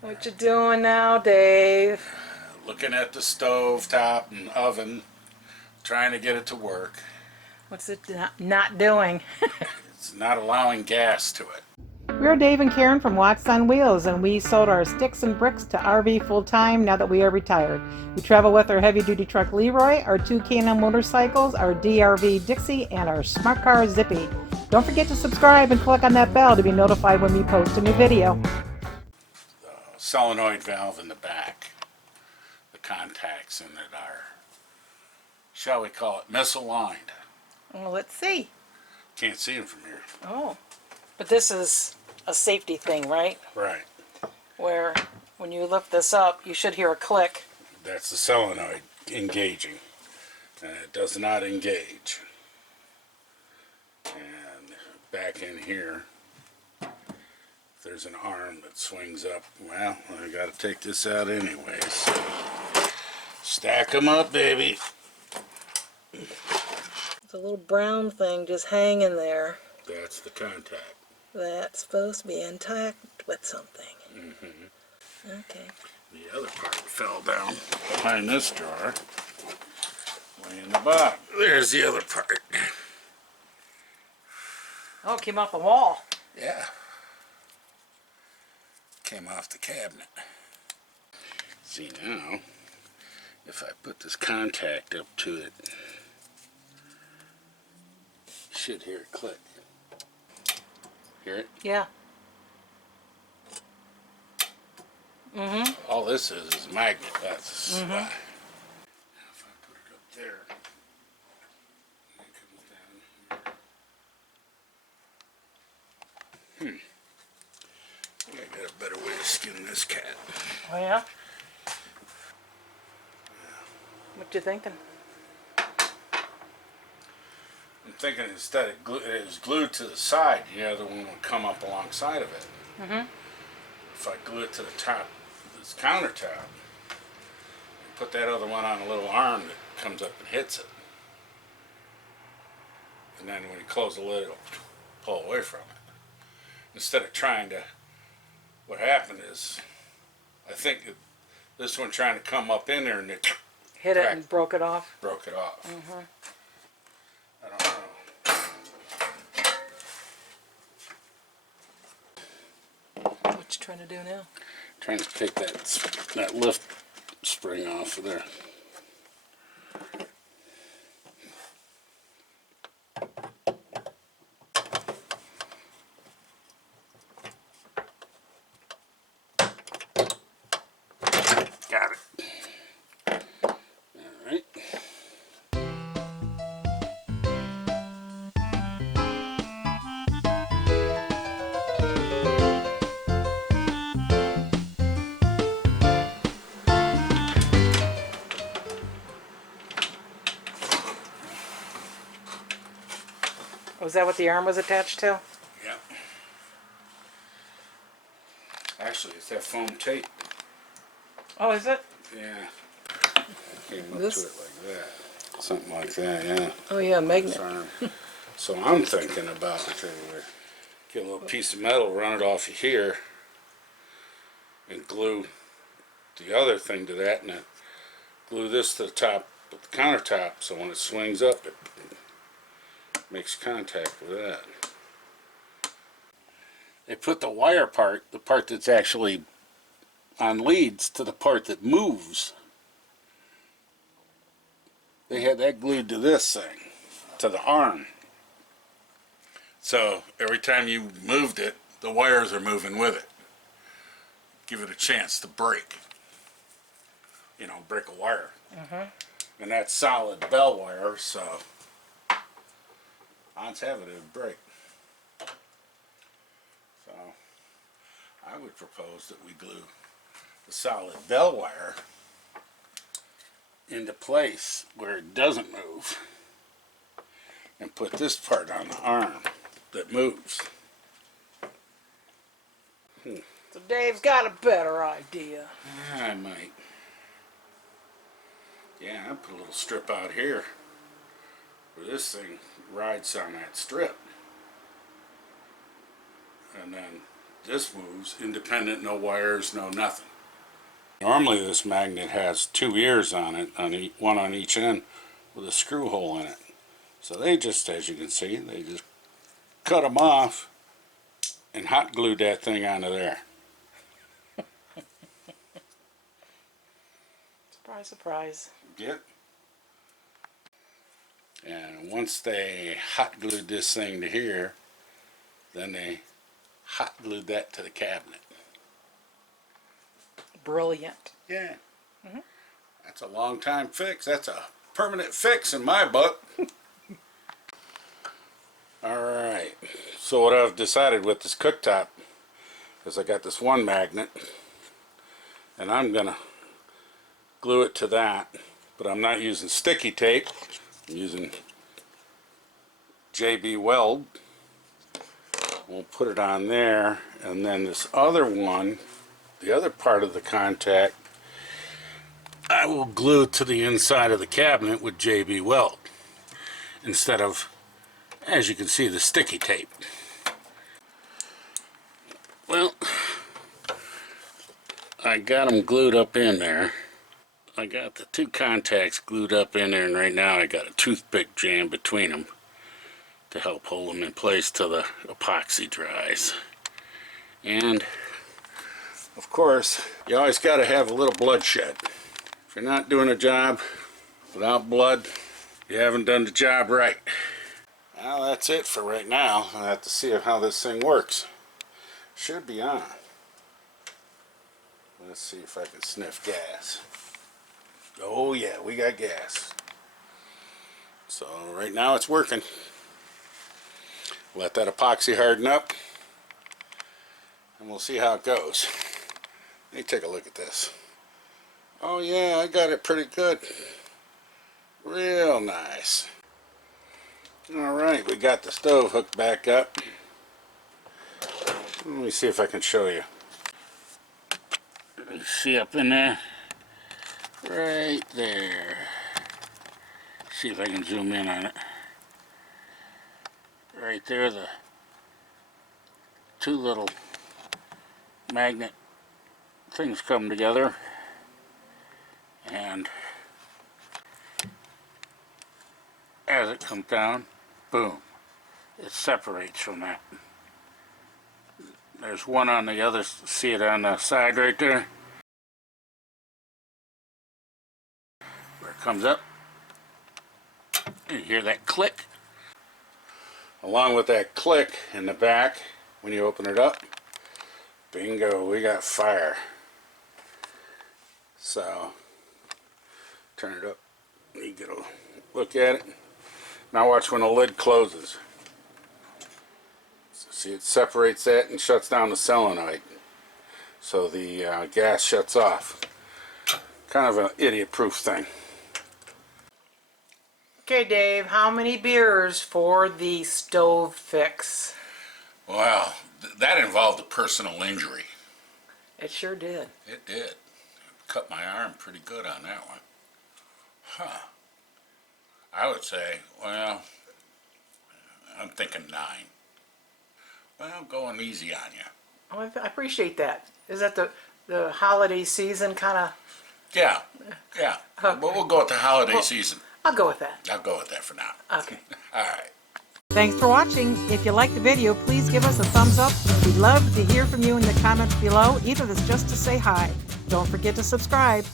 What you doing now, Dave? Looking at the stove top and oven, trying to get it to work. What's it not doing? It's not allowing gas to it. We're Dave and Karen from Watts on Wheels, and we sold our sticks and bricks to RV full-time now that we are retired. We travel with our heavy-duty truck Leroy, our two K&M motorcycles, our DRV Dixie, and our smart car Zippy. Don't forget to subscribe and click on that bell to be notified when we post a new video. The solenoid valve in the back, the contacts in it are, shall we call it, misaligned. Well, let's see. Can't see them from here. Oh, but this is a safety thing, right? Right. Where when you lift this up, you should hear a click. That's the solenoid engaging. And it does not engage. And back in here, there's an arm that swings up. Well, I got to take this out anyways. So stack them up, baby. It's a little brown thing just hanging there. That's the contact. That's supposed to be intact with something. Okay. The other part fell down behind this drawer. Way in the bottom. There's the other part. Oh, it came off the wall. Yeah. Came off the cabinet. See now, if I put this contact up to it, you should hear it click. Hear it? Yeah. All this is a magnet. That's why. Now if I put it up there, and it comes down. I think I got a better way to skin this cat. Oh, yeah? What you thinking? I'm thinking instead it was glued to the side, the other one would come up alongside of it. If I glue it to the top of this countertop, and put that other one on a little arm that comes up and hits it. And then when you close the lid, it'll pull away from it. Instead of trying to, what happened is, I think this one trying to come up in there and it Hit it and broke it off? broke it off. I don't know. What you trying to do now? Trying to take that lift spring off of there. Got it. All right. Was that what the arm was attached to? Yeah. Actually, it's that foam tape. Oh, is it? Yeah. Came up This? to it like that. Something like that, yeah. Oh, yeah, magnet. Sorry. So I'm thinking about get a little piece of metal, run it off of here, and glue the other thing to that, and then glue this to the top of the countertop, so when it swings up, it makes contact with that. They put the wire part, the part that's actually on leads, to the part that moves. They had that glued to this thing, to the arm. So every time you moved it, the wires are moving with it. Give it a chance to break. You know, break a wire. And that's solid bell wire, so odds have it would break. So I would propose that we glue the solid bell wire into place where it doesn't move, and put this part on the arm that moves. So Dave's got a better idea. I might. Yeah, I put a little strip out here where this thing rides on that strip. And then this moves independent, no wires, no nothing. Normally this magnet has 2 ears on it, one on each end with a screw hole in it. So they just, as you can see, they just cut them off and hot glued that thing onto there. Surprise, surprise. Yep. And once they hot glued this thing to here, then they hot glued that to the cabinet. Brilliant. Yeah. That's a long time fix. That's a permanent fix in my book. Alright, so what I've decided with this cooktop is I got this one magnet and I'm gonna glue it to that, but I'm not using sticky tape. I'm using 𝗣𝗟𝗏𝗏𝗀𝗟𝗏. We'll put it on there, and then this other one, the other part of the contact, I will glue to the inside of the cabinet with 𝗣𝗟𝗏𝗏𝗀𝗏 instead of, as you can see, the sticky tape. Well, I got them glued up in there. I got the two contacts glued up in there, and right now I got a toothpick jammed between them to help hold them in place till the epoxy dries. And of course, you always got to have a little bloodshed. If you're not doing a job without blood, you haven't done the job right. Well, that's it for right now. I have to see how this thing works. Should be on. Let's see if I can sniff gas. Oh yeah, we got gas. So right now it's working. Let that epoxy harden up and we'll see how it goes. Let me take a look at this. Oh yeah, I got it pretty good. Real nice. Alright, we got the stove hooked back up. Let me see if I can show you. See up in there? Right there. See if I can zoom in on it. Right there, the two little magnet things come together, and as it comes down, boom, it separates from that. There's one on the other, see it on the side right there? Where it comes up, you hear that click. Along with that click in the back, when you open it up, bingo, we got fire. So, turn it up, you get a look at it. Now watch when the lid closes. So see, it separates that and shuts down the solenoid. So the gas shuts off. Kind of an idiot-proof thing. Okay, Dave, how many beers for the stove fix? Well, that involved a personal injury. It sure did. It did. Cut my arm pretty good on that one. Huh. I would say, well, I'm thinking 9. Well, I'm going easy on you. Oh, I appreciate that. Is that the holiday season kind of? Yeah, yeah. Okay. But we'll go with the holiday season. I'll go with that. I'll go with that for now. Okay. All right. Thanks for watching. If you liked the video, please give us a thumbs up. We'd love to hear from you in the comments below, even if it's just to say hi. Don't forget to subscribe.